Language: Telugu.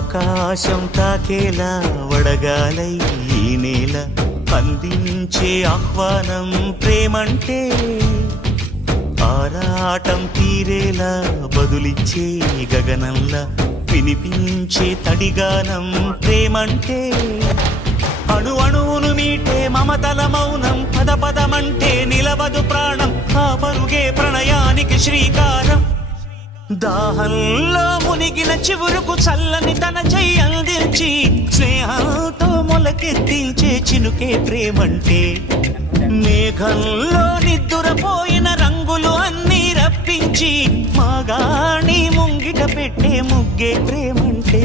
ఆకాశం తాకేలా వడగాలై ఈ నేల అందించే ఆహ్వానం ప్రేమంటే ఆరాటం తీరేలా బదులిచ్చే గగనంలా వినిపించే తడిగానం ప్రేమంటే అణు అణువును మీటే మమతల మౌనం పద పదమంటే నిలవదు ప్రాణం ఆ పరుగే ప్రణయానికి శ్రీకారం దాహంలో మునిగిన చివురుకు చల్లని తన చెయ్యి అందించి స్నేహంతో మొలకెత్తించే చినుకే ప్రేమంటే మేఘంలో నిద్దురపోయిన రంగులు అన్నీ రప్పించి మాగాణి ముంగిట పెట్టే ముగ్గే ప్రేమంటే